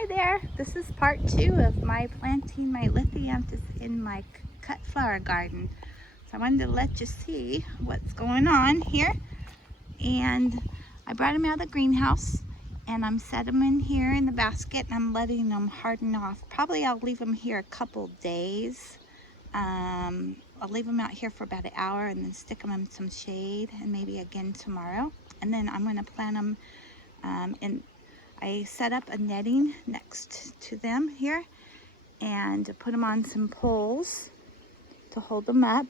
Hi there, this is part 2 of my planting my Lisianthus in my cut flower garden. So I wanted to let you see what's going on here. And I brought them out of the greenhouse and I'm set them in here in the basket and I'm letting them harden off. Probably I'll leave them here a couple days. I'll leave them out here for about an hour and then stick them in some shade and maybe again tomorrow. And then I'm going to plant them I set up a netting next to them here and put them on some poles to hold them up,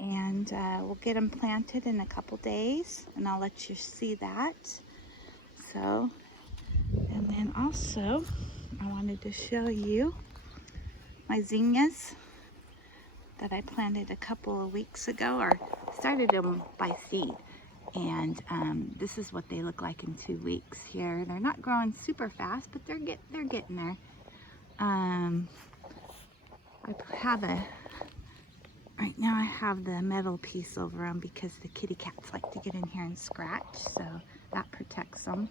and we'll get them planted in a couple days and I'll let you see that. So, and then also I wanted to show you my zinnias that I planted a couple of weeks ago, or started them by seed. And this is what they look like in 2 weeks here. They're not growing super fast, but they're getting there. I have right now I have the metal piece over them because the kitty cats like to get in here and scratch, so that protects them.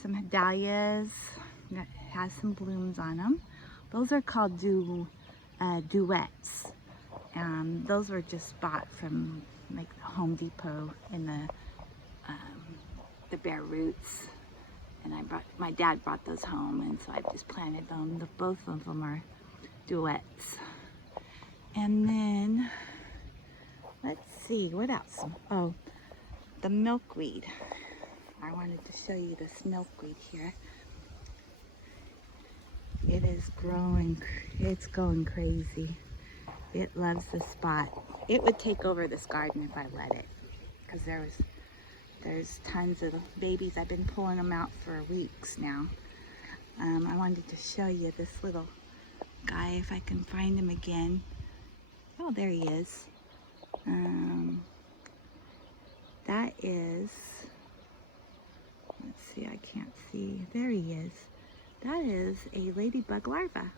Some dahlias that has some blooms on them. Those are called duets. Those were just bought from like Home Depot in the bare roots, and my dad brought those home, and so I just planted them. Both of them are duets. And then let's see what else. Oh, the milkweed. I wanted to show you this milkweed here. It is growing. It's going crazy. It loves this spot. It would take over this garden if I let it, because there's tons of babies. I've been pulling them out for weeks now. I wanted to show you this little guy if I can find him again. Oh, there he is. That is, let's see, I can't see. There he is. That is a ladybug larva,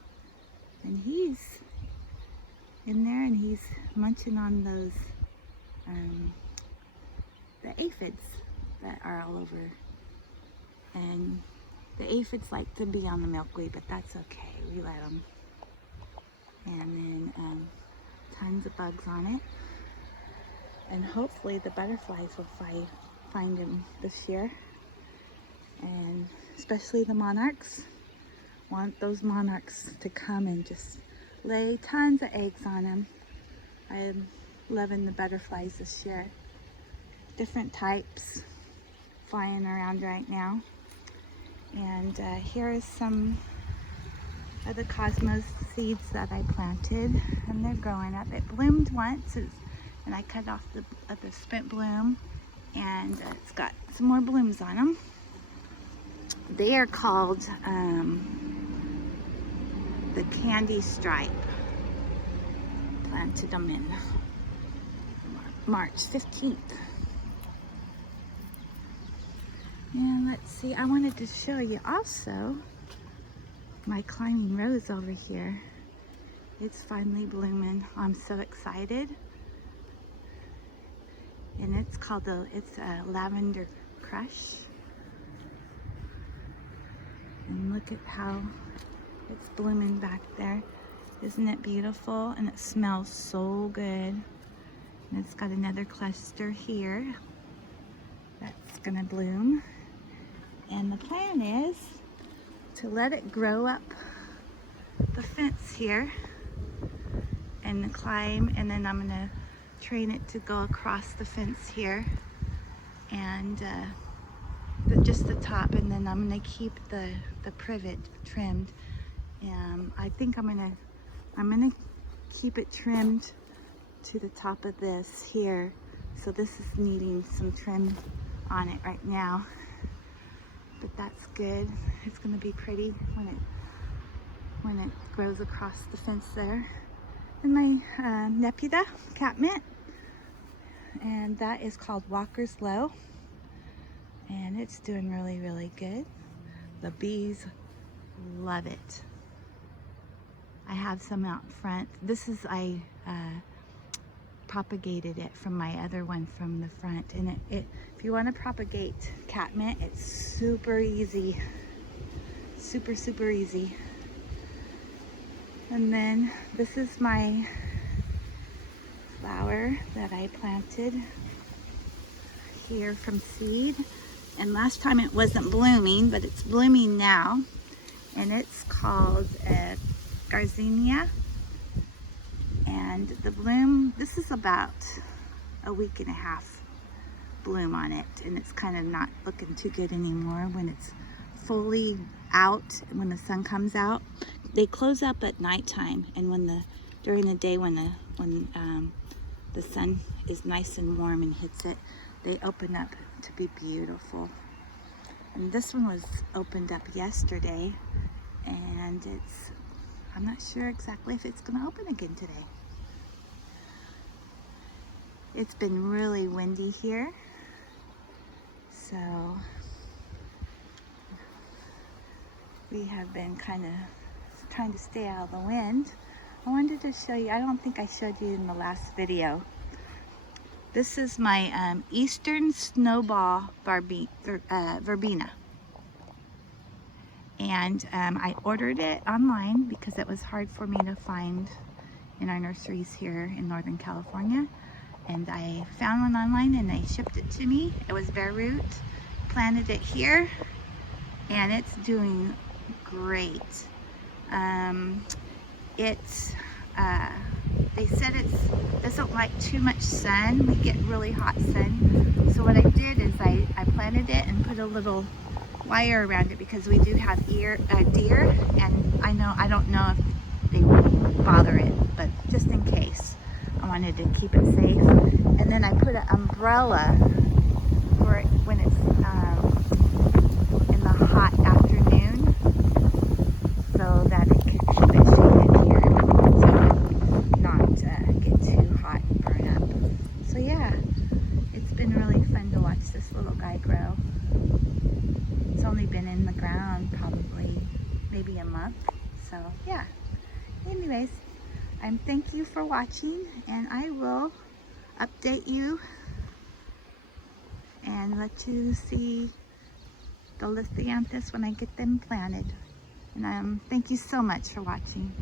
and he's in there and he's munching on those the aphids that are all over. And the aphids like to be on the milkweed, but that's okay, we let them. And then tons of bugs on it, and hopefully the butterflies will find them this year. And especially the monarchs. Want those monarchs to come and just lay tons of eggs on them. I'm loving the butterflies this year. Different types flying around right now. And here is some of the cosmos seeds that I planted, and they're growing up. It bloomed once, and I cut off the spent bloom, and it's got some more blooms on them. They are called the candy stripe. Planted them in March 15th. And let's see, I wanted to show you also my climbing rose over here. It's finally blooming. I'm so excited. And it's called it's a lavender crush. And look at how it's blooming back there. Isn't it beautiful? And it smells so good. And it's got another cluster here that's gonna bloom. And the plan is to let it grow up the fence here and climb, and then I'm gonna train it to go across the fence here, and just the top, and then I'm gonna keep the privet trimmed. I think I'm gonna keep it trimmed to the top of this here. So this is needing some trim on it right now, but that's good. It's gonna be pretty when it grows across the fence there. And my Nepeta catmint, and that is called Walker's Low, and it's doing really, really good. The bees love it. I have some out front. This is, I propagated it from my other one from the front, and it if you want to propagate catmint, it's super easy. super, super easy. And then this is my flower that I planted here from seed. And last time it wasn't blooming, but it's blooming now. And it's called Gardenia. And the bloom, this is about a week and a half bloom on it. And it's kind of not looking too good anymore when it's fully out, when the sun comes out. They close up at nighttime, and during the day when the sun is nice and warm and hits it, they open up to be beautiful. And this one was opened up yesterday, and I'm not sure exactly if it's going to open again today. It's been really windy here, so we have been kind of trying to stay out of the wind. I wanted to show you, I don't think I showed you in the last video. This is my Eastern Snowball Verbena. And I ordered it online because it was hard for me to find in our nurseries here in Northern California. And I found one online and they shipped it to me. It was bare root. Planted it here and it's doing great. They said it doesn't like too much sun. We get really hot sun. So what I did is I planted it and put a little wire around it because we do have deer, and I don't know if they would bother it, but just in case, I wanted to keep it safe. And then I put an umbrella for it when it's in the hot afternoon, so that it can keep it shaded here, so not get too hot and burn up. So yeah, it's been really fun to watch this little guy grow. It's only been in the ground probably maybe a month, so yeah. Anyways, thank you for watching, and I will update you and let you see the Lisianthus when I get them planted. And thank you so much for watching.